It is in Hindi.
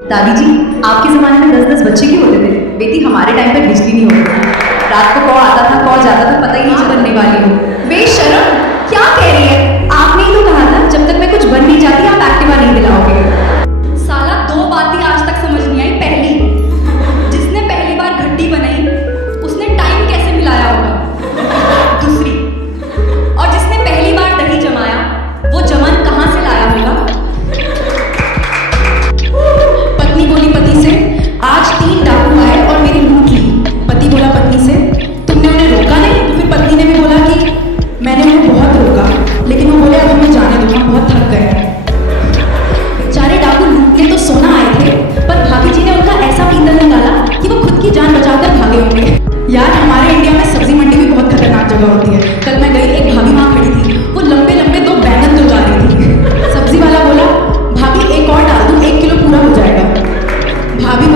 दादी जी, आपके ज़माने में 10-10 बच्चे क्यों होते थे? बेटी, हमारे टाइम पर बिजली नहीं होती थी। रात को कौन आता था, कौन जाता था, पता ही नहीं बनने वाली हो। बेशरम, क्या कह रही है? आपने ही तो कहा था, जब तक मैं कुछ बन नहीं जाती आप एक्टिवा नहीं दिलाओगे। साला, दो बातें आज तक समझ नहीं आई। पहली, जिसने पहली बार घड्डी बनाई उसने टाइम कैसे मिलाया होगा। दूसरी, और जिसने पहली बार दही जमाया वो जमन कहाँ से लाया होगा। पत्नी बोली पति से, आज 3 डाकू आए और मेरी लूट ली। पति बोला पत्नी से, तुमने उन्हें रोका नहीं? तो फिर पत्नी ने भी बोला कि मैंने उन्हें बहुत रोका, लेकिन वो बोले अब हमें जाने दो, हम बहुत थक गए हैं। बेचारे डाकू लूटने तो सोना आए थे, पर भाभी जी ने उनका ऐसा पीतल निकाला कि वो खुद की जान बचाकर भागे होंगे। यार, हमारे इंडिया में सब्जी मंडी भी बहुत खतरनाक जगह होती है। कल मैं गई, एक भाभी वहाँ खड़ी थी, वो लंबे लंबे 2 बैंगन तो जा रही थी। सब्जी वाला बोला, भाभी एक और डाल दूँ, 1 किलो पूरा हो जाएगा। भाभी